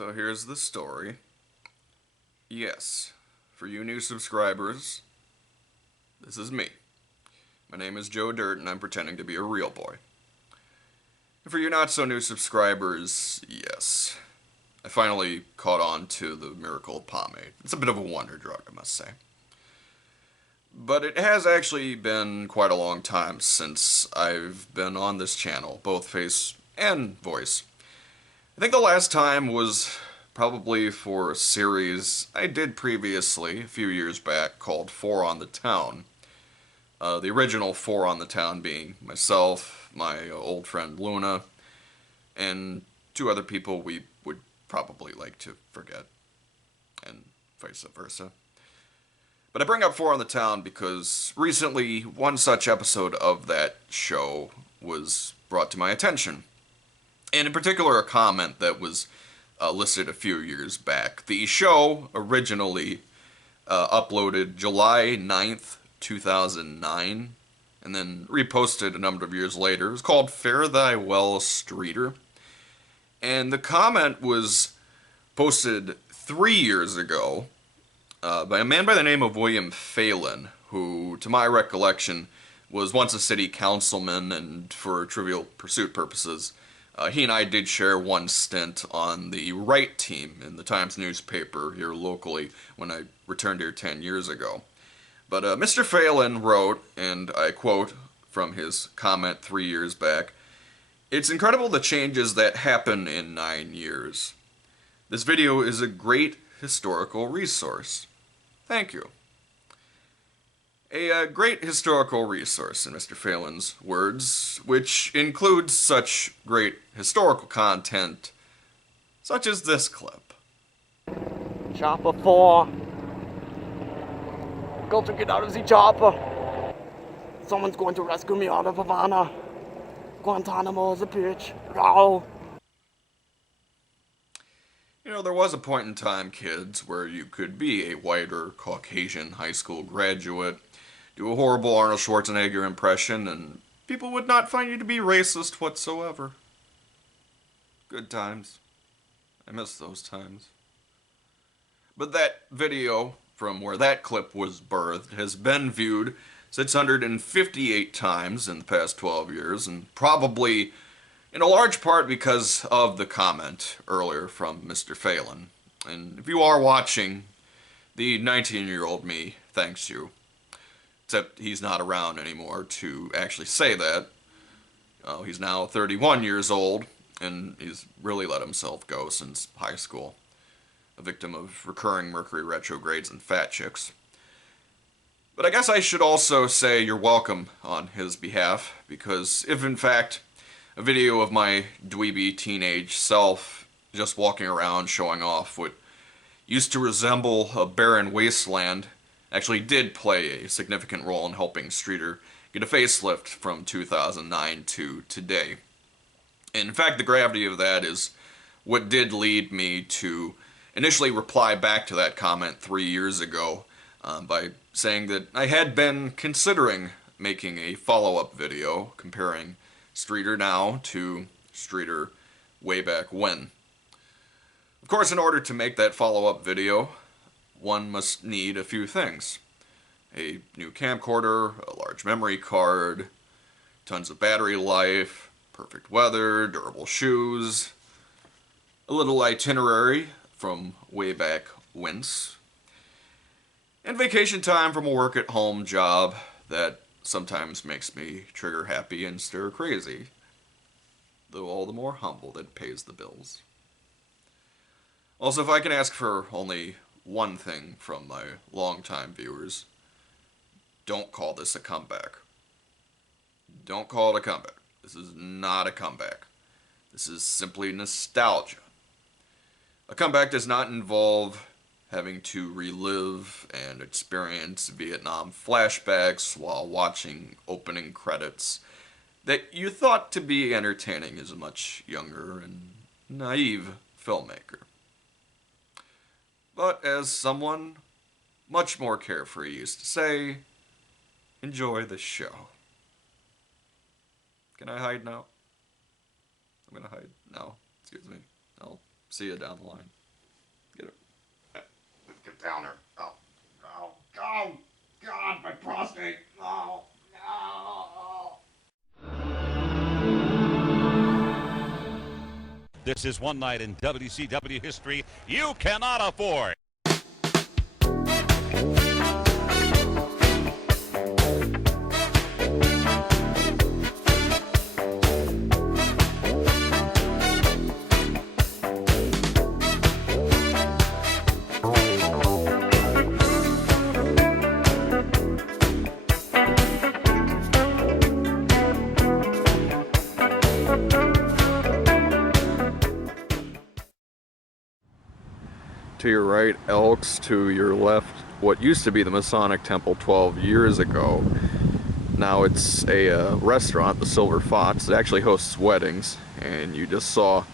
So here's the story. Yes, for you new subscribers, this is me. My name is Joe Dirt, and I'm pretending to be a real boy. And for you not so new subscribers, yes, I finally caught on to the miracle of pomade. It's a bit of a wonder drug, I must say. But it has actually been quite a long time since I've been on this channel, both face and voice. I think the last time was probably for a series I did previously, a few years back, called 4 on the Town. The original 4 on the Town being myself, my old friend Luna, and 2 other people we would probably like to forget, and vice versa. But I bring up 4 on the Town because recently one such episode of that show was brought to my attention. And in particular, a comment that was listed a few years back. The show originally uploaded July 9th, 2009, and then reposted a number of years later. It was called Fare Thy Well, Streator. And the comment was posted 3 years ago by a man by the name of William Phelan, who, to my recollection, was once a city councilman, and for Trivial Pursuit purposes, he and I did share one stint on the Right team in the Times newspaper here locally when I returned here 10 years ago. But Mr. Phelan wrote, and I quote from his comment 3 years back, "It's incredible the changes that happen in 9 years. This video is a great historical resource. Thank you." A great historical resource, in Mr. Phelan's words, which includes such great historical content, such as this clip. Chopper 4. Got to get out of the chopper. Someone's going to rescue me out of Havana. Guantanamo is a bitch. Row. You know, there was a point in time, kids, where you could be a white or Caucasian high school graduate, do a horrible Arnold Schwarzenegger impression, and people would not find you to be racist whatsoever. Good times. I miss those times. But that video, from where that clip was birthed, has been viewed 658 times in the past 12 years, and probably in a large part because of the comment earlier from Mr. Phelan. And if you are watching, the 19-year-old me thanks you. Except he's not around anymore to actually say that. He's now 31 years old, and he's really let himself go since high school. A victim of recurring Mercury retrogrades and fat chicks. But I guess I should also say you're welcome on his behalf, because if in fact a video of my dweeby teenage self just walking around showing off what used to resemble a barren wasteland actually did play a significant role in helping Streator get a facelift from 2009 to today. And in fact, the gravity of that is what did lead me to initially reply back to that comment 3 years ago by saying that I had been considering making a follow-up video comparing Streator now to Streator way back when. Of course, in order to make that follow-up video, one must need a few things. A new camcorder, a large memory card, tons of battery life, perfect weather, durable shoes, a little itinerary from way back whence, and vacation time from a work-at-home job that sometimes makes me trigger happy and stir crazy, though all the more humble that it pays the bills. Also, if I can ask for only one thing from my longtime viewers, don't call this a comeback. Don't call it a comeback. This is not a comeback. This is simply nostalgia. A comeback does not involve having to relive and experience Vietnam flashbacks while watching opening credits that you thought to be entertaining as a much younger and naive filmmaker. But as someone much more carefree used to say, enjoy the show. Can I hide now? I'm gonna hide now. Excuse me. I'll see see you down the line. Get it. Get down there. Oh, oh, oh, God, my prostate. Oh, no. This is one night in WCW history you cannot afford. To your right, Elks. To your left, what used to be the Masonic Temple 12 years ago. Now it's a restaurant, the Silver Fox. It actually hosts weddings, and you just saw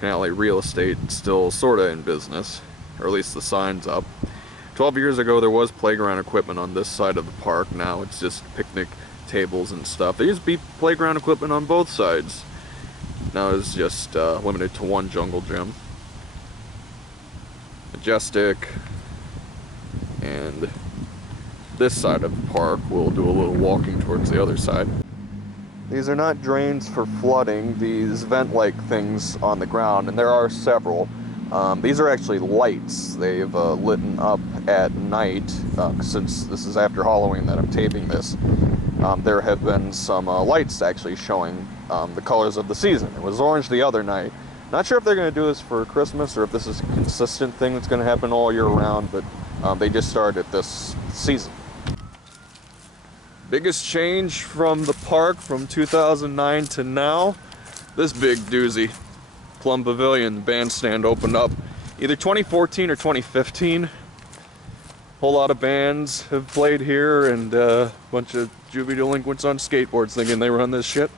Canale Real Estate still sorta in business, or at least the sign's up. 12 years ago there was playground equipment on this side of the park. Now it's just picnic tables and stuff. There used to be playground equipment on both sides. Now it's just limited to one jungle gym. Majestic, and this side of the park we'll do a little walking towards the other side. These are not drains for flooding, these vent-like things on the ground, and there are several. These are actually lights. They've lit up at night. Since this is after Halloween that I'm taping this, there have been some lights actually showing the colors of the season. It was orange the other night. Not sure if they're going to do this for Christmas or if this is a consistent thing that's going to happen all year round, but they just started this season. Biggest change from the park from 2009 to now, this big doozy. Plum Pavilion bandstand opened up either 2014 or 2015. Whole lot of bands have played here, and a bunch of juvie delinquents on skateboards thinking they run this shit.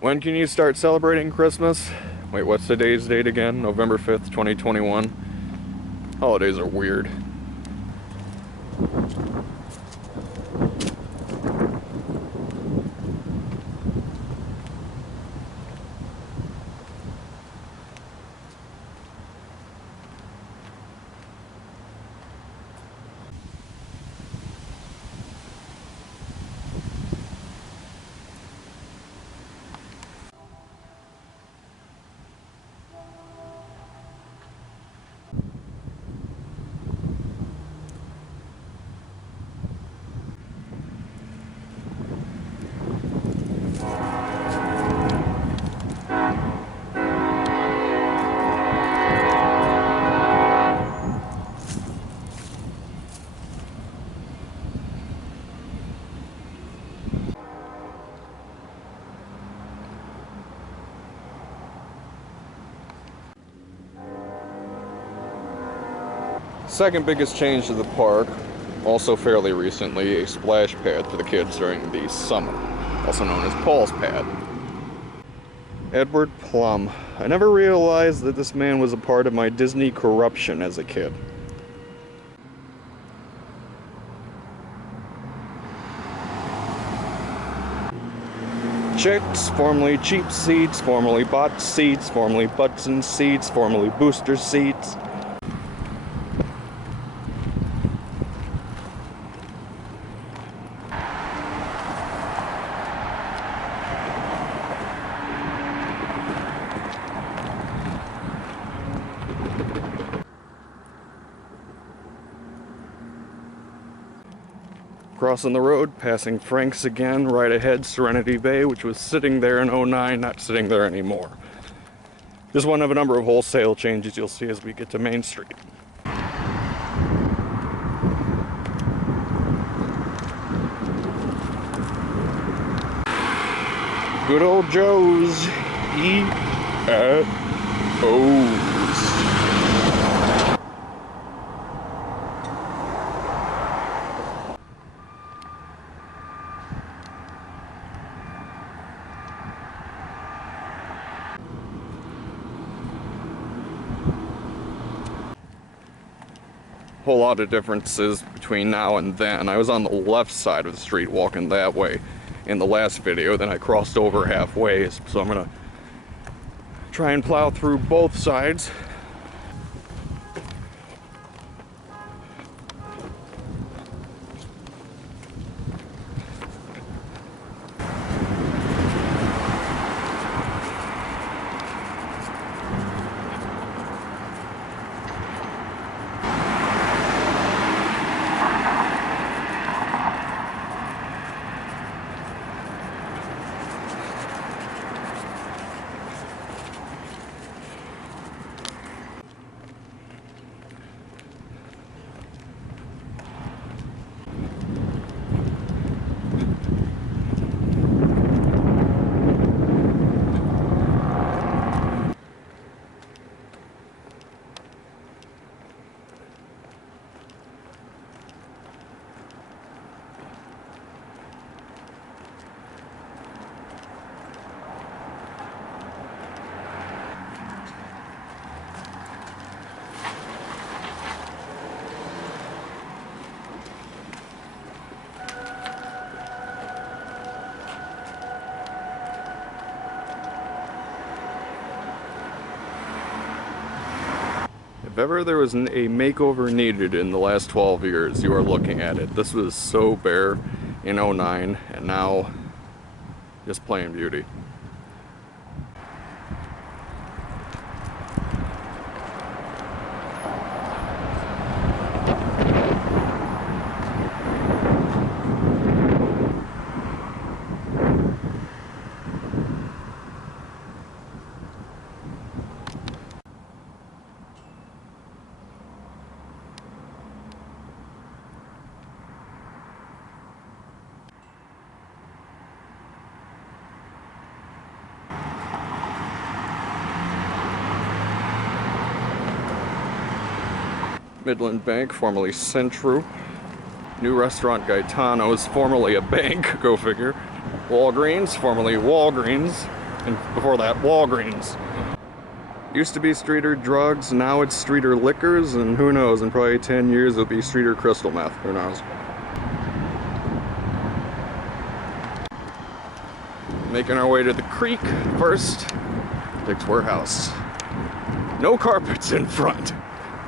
When can you start celebrating Christmas? Wait, what's today's date again? November 5th, 2021. Holidays are weird. Second biggest change to the park, also fairly recently, a splash pad for the kids during the summer, also known as Paul's Pad. Edward Plum. I never realized that this man was a part of my Disney corruption as a kid. Chicks, formerly cheap seats, formerly bot seats, formerly butts and seats, formerly booster seats. Crossing the road, passing Frank's again, right ahead Serenity Bay, which was sitting there in '09, not sitting there anymore. Just one of a number of wholesale changes you'll see as we get to Main Street. Good old Joe's E-at-O's. Whole lot of differences between now and then. I was on the left side of the street walking that way in the last video, then I crossed over halfway, so I'm gonna try and plow through both sides. If ever there was a makeover needed in the last 12 years, you are looking at it. This was so bare in '09, and now just plain beauty. Midland Bank, formerly Centru. New restaurant Gaetano's, formerly a bank, go figure. Walgreens, formerly Walgreens, and before that, Walgreens. Used to be Streator Drugs, now it's Streator Liquors, and who knows, in probably 10 years it'll be Streator Crystal Meth, who knows. Making our way to the creek first. Dick's Warehouse. No carpets in front.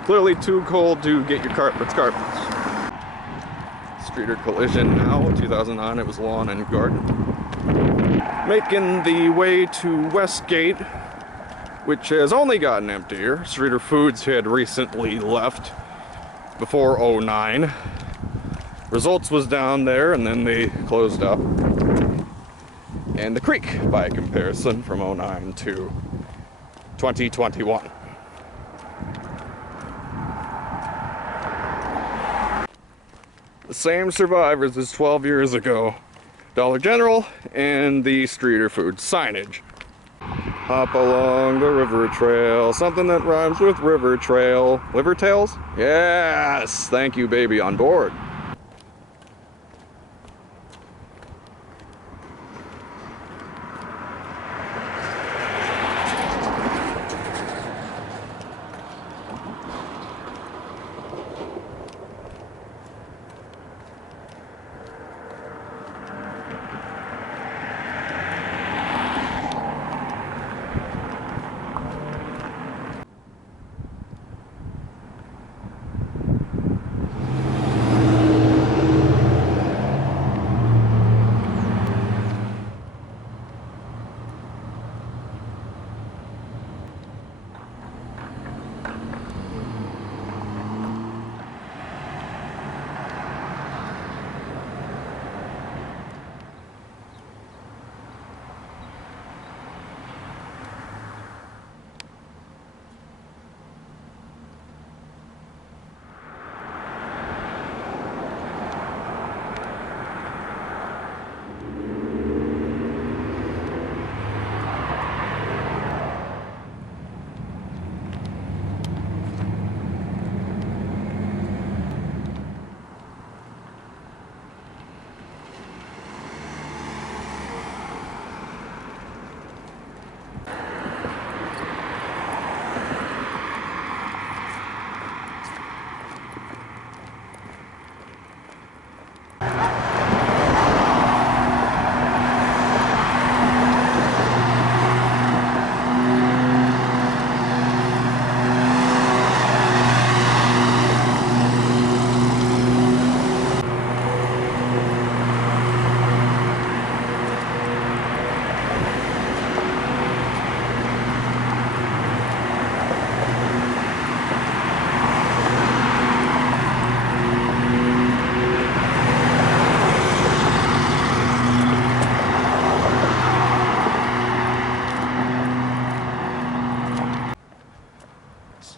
Clearly too cold to get your carpets. Streator Collision now, 2009, it was Lawn and Garden. Making the way to Westgate, which has only gotten emptier. Streator Foods had recently left before '09. Results was down there and then they closed up. And the creek, by comparison, from '09 to 2021. The same survivors as 12 years ago. Dollar General and the Streator Foods signage. Hop along the river trail. Something that rhymes with river trail. Liver tails? Yes! Thank you, baby, on board.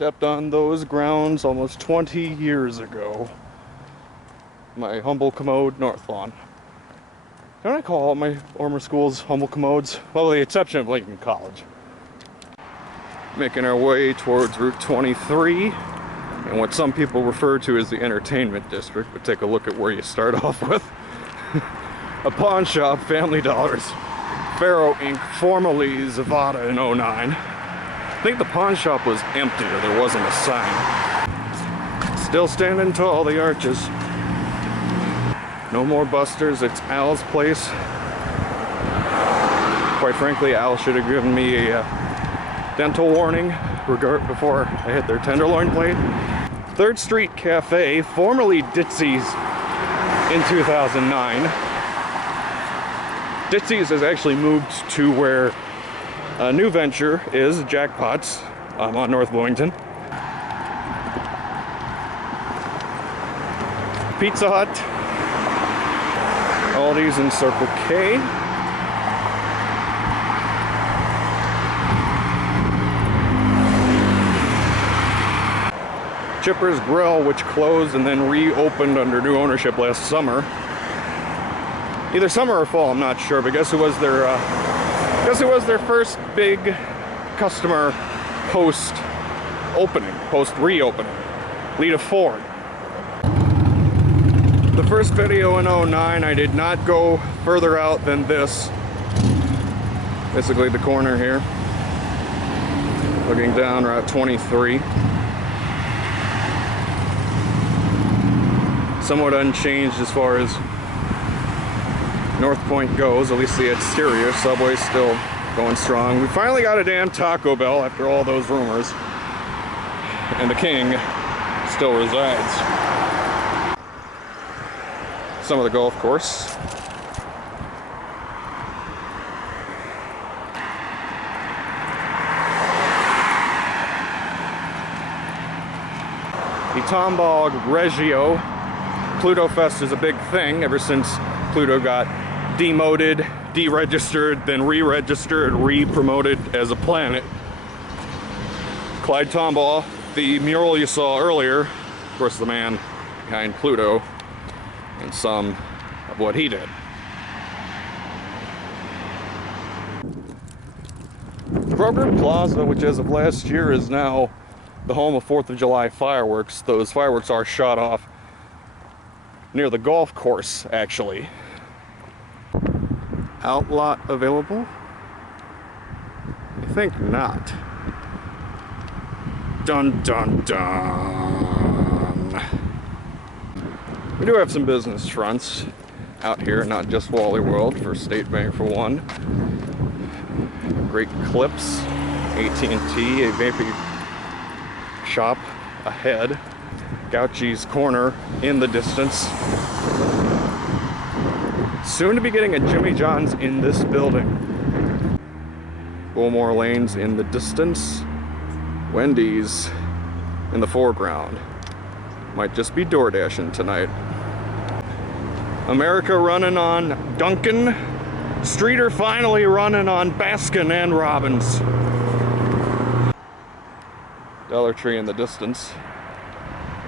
stepped on those grounds almost 20 years ago. My humble commode, North Lawn. Don't I call all my former schools humble commodes? Well, with the exception of Lincoln College. Making our way towards Route 23, and what some people refer to as the entertainment district, but take a look at where you start off with. A pawn shop, Family Dollars, Faro Inc., formerly Zavada in 09. I think the pawn shop was empty, or there wasn't a sign. Still standing tall, the arches. No more Busters, it's Al's place. Quite frankly, Al should have given me a dental warning before I hit their tenderloin plate. 3rd Street Cafe, formerly Ditsy's in 2009. Ditsy's has actually moved to where a new venture is, Jackpots, on North Bloomington. Pizza Hut. Aldi's and Circle K. Chipper's Grill, which closed and then reopened under new ownership last summer. Either summer or fall, I'm not sure, but guess who was their first big customer post reopening? Lita Ford. The first video in 09, I did not go further out than this. Basically the corner here. Looking down Route 23. Somewhat unchanged as far as North Point goes, at least the exterior. Subway's still going strong. We finally got a damn Taco Bell after all those rumors. And the king still resides. Some of the golf course. The Tomball Reggio. Pluto Fest is a big thing ever since Pluto got demoted, deregistered, then re-registered, re-promoted as a planet. Clyde Tomball, the mural you saw earlier, of course the man behind Pluto, and some of what he did. Kroger Plaza, which as of last year is now the home of 4th of July fireworks. Those fireworks are shot off near the golf course, actually. Outlot available? I think not. Dun dun dun. We do have some business fronts out here, not just Wally World, for State Bank for one. Great Clips, AT&T, a vaping shop ahead. Gouchy's Corner in the distance. Soon to be getting a Jimmy John's in this building. Bowmore Lanes in the distance. Wendy's in the foreground. Might just be door dashing tonight. America running on Duncan. Streator finally running on Baskin and Robbins. Dollar Tree in the distance.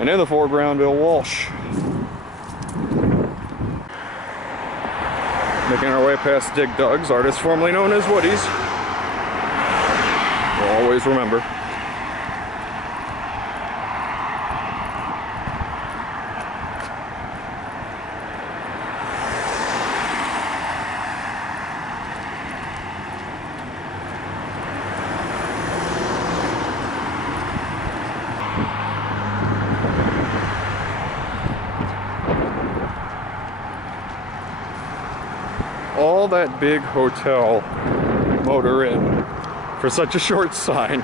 And in the foreground, Bill Walsh. Making our way past Dig Dug's, artist formerly known as Woody's. We'll always remember. All that big hotel motor in for such a short sign.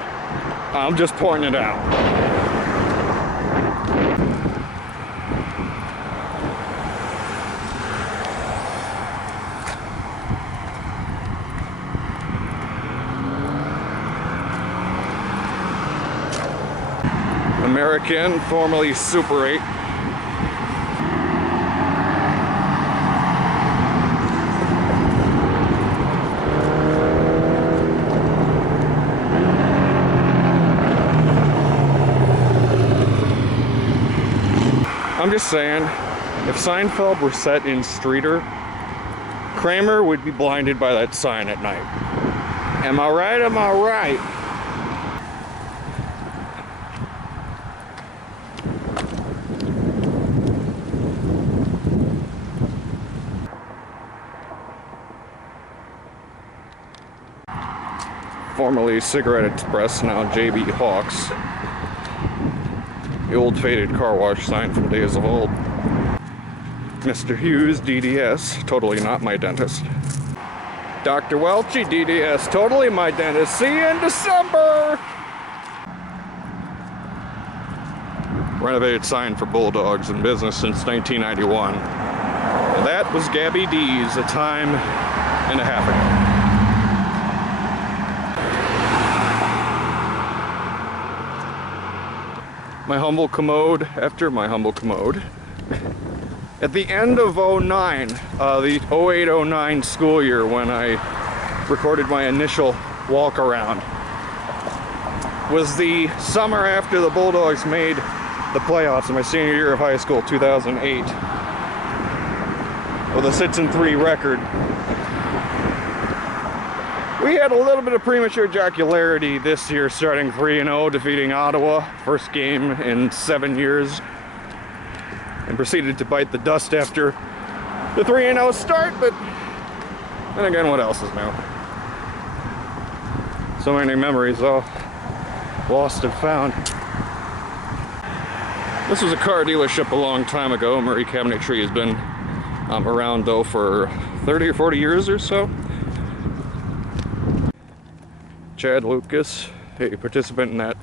I'm just pointing it out. American, formerly Super 8. I'm just saying, if Seinfeld were set in Streator, Kramer would be blinded by that sign at night. Am I right? Am I right? Formerly Cigarette Express, now JB Hawks. The old faded car wash sign from days of old. Mr. Hughes, DDS, totally not my dentist. Dr. Welchie, DDS, totally my dentist. See you in December! Renovated sign for Bulldogs in business since 1991. And that was Gabby D's a time and a half ago. My humble commode after my humble commode. At the end of '09, the 08-09 school year, when I recorded my initial walk around, was the summer after the Bulldogs made the playoffs in my senior year of high school, 2008, with a 6-3 record. We had a little bit of premature jocularity this year, starting 3-0, defeating Ottawa, first game in 7 years, and proceeded to bite the dust after the 3-0 start, but then again, what else is new? So many memories, all lost and found. This was a car dealership a long time ago. Murray Cabinetry has been around, though, for 30 or 40 years or so. Chad Lucas, a participant in that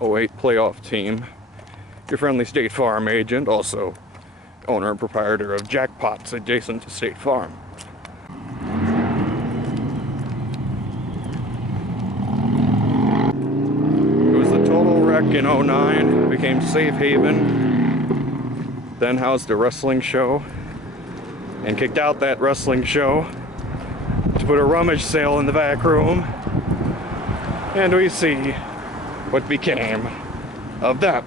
08 playoff team. Your friendly State Farm agent, also owner and proprietor of Jackpots adjacent to State Farm. It was the total wreck in '09, became Safe Haven, then housed a wrestling show, and kicked out that wrestling show to put a rummage sale in the back room. And we see what became of that.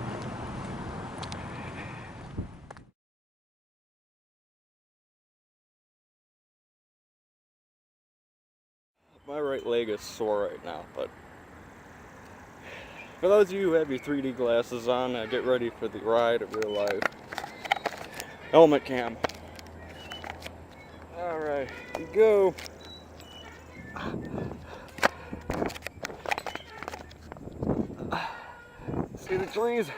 My right leg is sore right now, but for those of you who have your 3D glasses on, get ready for the ride of your life. Helmet cam. Alright, here we go. See the trees?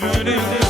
Good evening.